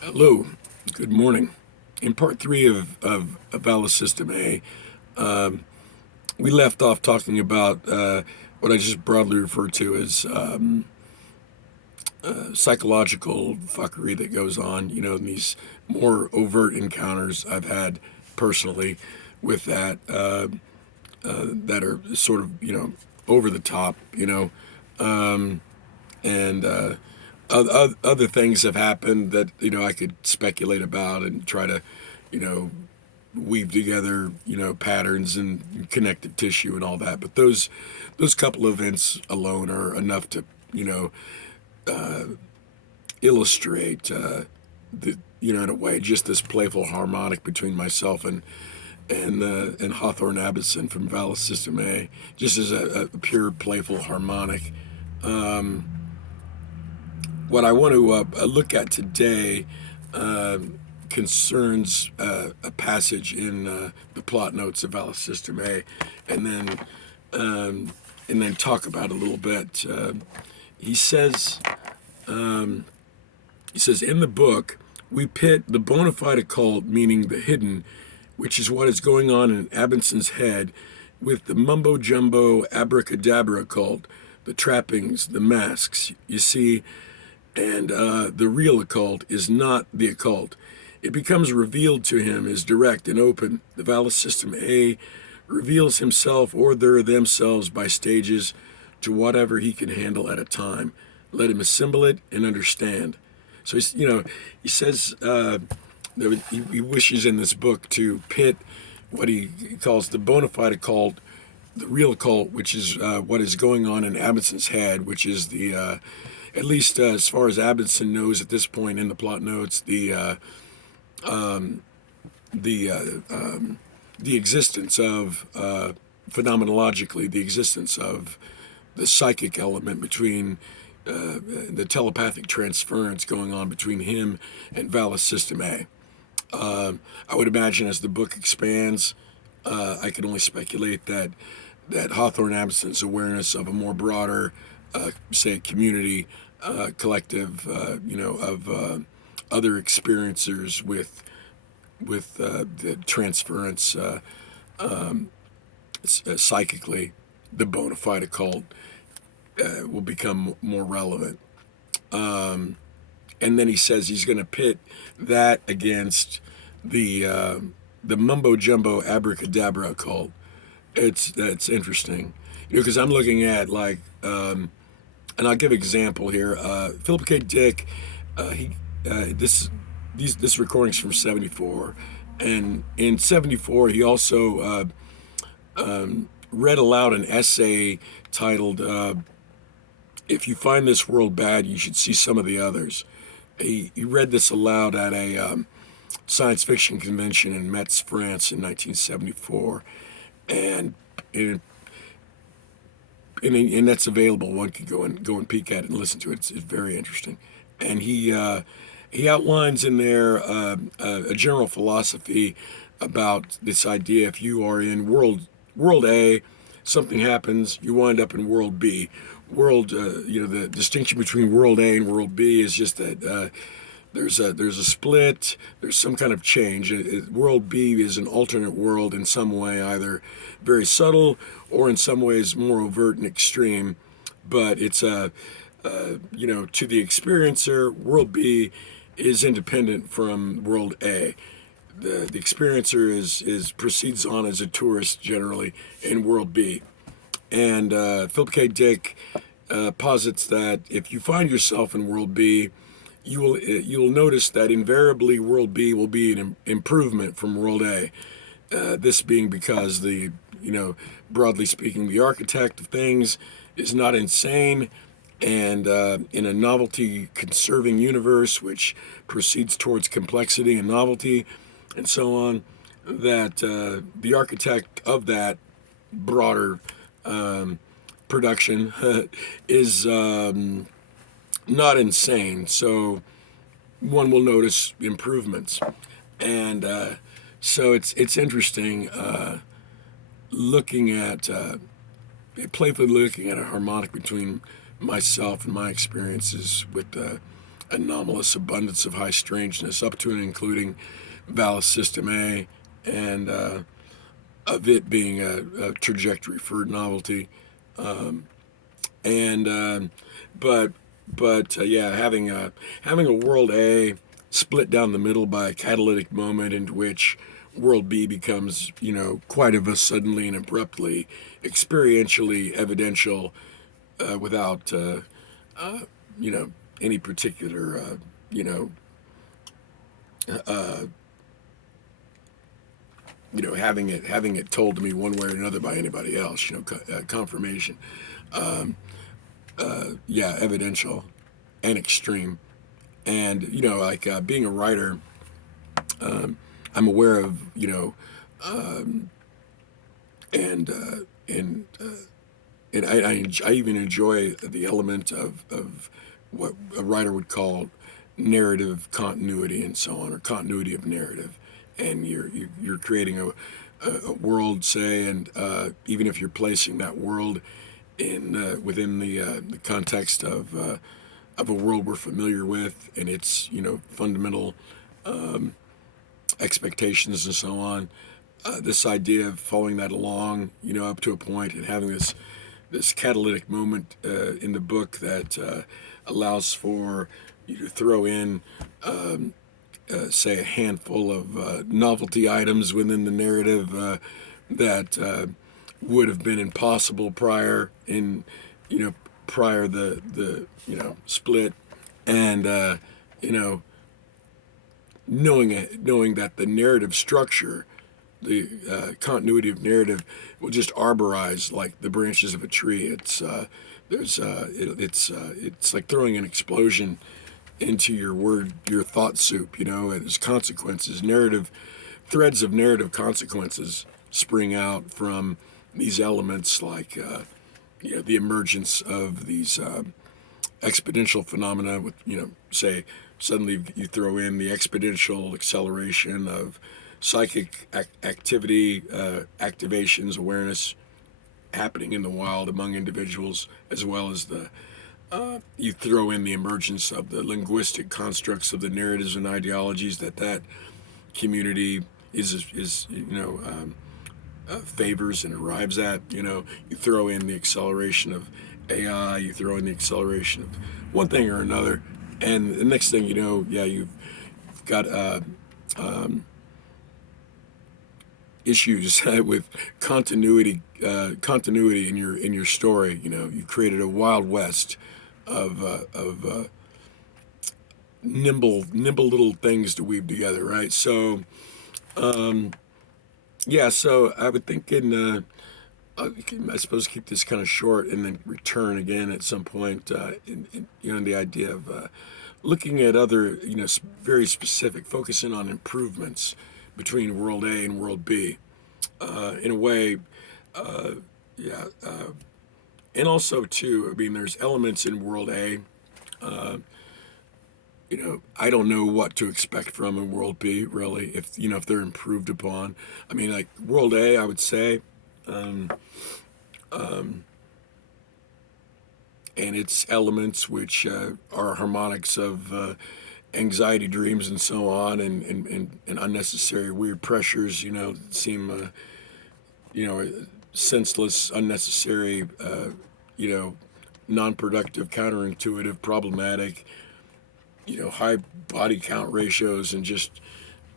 Hello, good morning. In part three of VALIS System A, we left off talking about what I just broadly refer to as psychological fuckery that goes on, in these more overt encounters I've had personally with that are sort of, over the top, and other things have happened that I could speculate about and try to you know weave together patterns and connective tissue and all that. But those couple of events alone are enough to you know illustrate the in a way just this playful harmonic between myself and Hawthorne Abbotson from VALIS System A, just as a pure playful harmonic. What I want to look at today concerns a passage in the plot notes of VALIS System A, and then talk about it a little bit. He says in the book, we pit the bona fide occult, meaning the hidden, which is what is going on in Abbottson's head, with the mumbo jumbo abracadabra occult, the trappings, the masks. You see. And the real occult is not the occult. It becomes revealed to him as direct and open. The VALIS System A reveals himself or their themselves by stages to whatever he can handle at a time. Let him assemble it and understand. So he says that he wishes in this book to pit what he calls the bona fide occult, the real occult, which is what is going on in Abbottson's head, which is the at least as far as Abbotson knows at this point in the plot notes, the existence of phenomenologically the existence of the psychic element between the telepathic transference going on between him and VALIS System A. I would imagine as the book expands, I can only speculate that Hawthorne Abbottson's awareness of a more broader say community, collective, of other experiencers with the transference psychically, the bona fide occult will become more relevant. And then he says he's going to pit that against the mumbo jumbo abracadabra occult. That's interesting, because I'm looking at and I'll give an example here. Philip K. Dick, this recording's from '74, and in '74 he also read aloud an essay titled "If You Find This World Bad, You Should See Some of the Others." He read this aloud at a science fiction convention in Metz, France, in 1974, and and that's available. One can go and peek at it and listen to it. It's very interesting. And he outlines in there a general philosophy about this idea: if you are in world A, something happens, you wind up in world B. The distinction between world A and world B is just that there's a split. There's some kind of change. World B is an alternate world in some way, either very subtle or in some ways more overt and extreme. But it's to the experiencer, world B is independent from world A. The experiencer is proceeds on as a tourist generally in world B. And Philip K. Dick posits that if you find yourself in world B, you'll notice that invariably world B will be an improvement from world A. This being because broadly speaking, the architect of things is not insane, and in a novelty conserving universe which proceeds towards complexity and novelty and so on, that the architect of that broader production is not insane, so one will notice improvements. And so it's interesting playfully looking at a harmonic between myself and my experiences with anomalous abundance of high strangeness, up to and including VALIS System A, and of it being a trajectory for novelty. And but yeah, having a world A split down the middle by a catalytic moment in which world B becomes, quite of a suddenly and abruptly experientially evidential, without you know any particular you know uh, having it told to me one way or another by anybody else, confirmation. um, yeah, evidential and extreme. And like, being a writer, I'm aware of, and I even enjoy the element of what a writer would call narrative continuity and so on, or continuity of narrative. And you're creating a world, say, and even if you're placing that world in within the context of a world we're familiar with, and its fundamental expectations and so on. This idea of following that along, up to a point, and having this catalytic moment in the book that allows for you to throw in, say, a handful of novelty items within the narrative that would have been impossible prior in, you know, prior the split, and you know, knowing that the narrative structure, the continuity of narrative, will just arborize like the branches of a tree. It's like throwing an explosion into your thought soup. There's consequences, narrative threads of narrative consequences spring out from these elements, like the emergence of these exponential phenomena. With say, suddenly you throw in the exponential acceleration of psychic activity, activations, awareness happening in the wild among individuals, as well as you throw in the emergence of the linguistic constructs of the narratives and ideologies that community is favors and arrives at. You throw in the acceleration of AI, you throw in the acceleration of one thing or another, and the next thing you know, yeah, you've got issues with continuity in your story. You created a wild west of nimble little things to weave together, right? So yeah, so I would think I suppose keep this kind of short and then return again at some point, in the idea of looking at other, very specific, focusing on improvements between World A and World B. In a way, yeah, and also too, I mean, there's elements in World A. I don't know what to expect from in World B, really, if they're improved upon. I mean, like World A, I would say, um, and its elements, which are harmonics of anxiety dreams and so on, and unnecessary weird pressures, seem, senseless, unnecessary, you know, non-productive, counterintuitive, problematic, high body count ratios, and just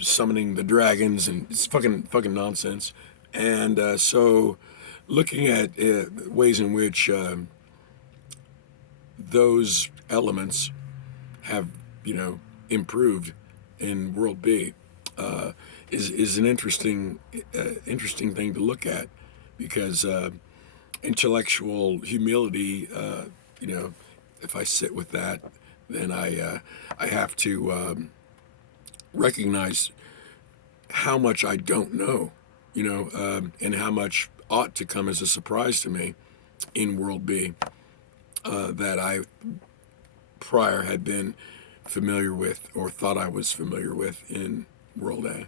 summoning the dragons, and it's fucking nonsense. And so, looking at ways in which those elements have, improved in World B, is an interesting thing to look at, because intellectual humility, if I sit with that, then I have to recognize how much I don't know, and how much ought to come as a surprise to me in World B, that I prior had been familiar with, or thought I was familiar with, in World A.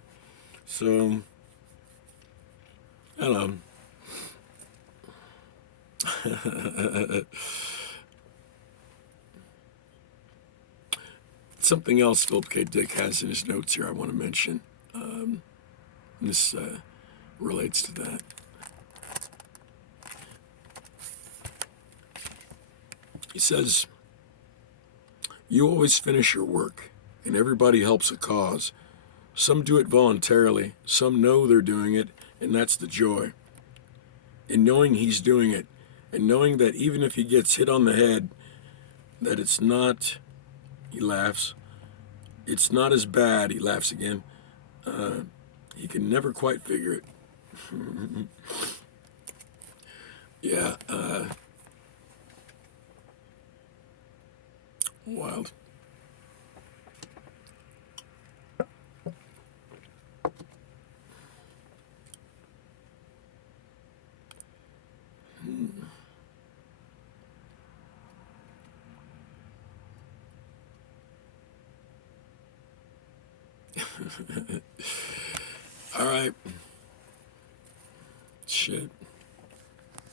So, I don't know. something else Philip K. Dick has in his notes here I want to mention. This relates to that. He says, "You always finish your work, and everybody helps a cause. Some do it voluntarily, some know they're doing it, and that's the joy. In knowing he's doing it, and knowing that even if he gets hit on the head, that it's not," he laughs, "it's not as bad," he laughs again. He can never quite figure it. Yeah, wild. All right. Shit.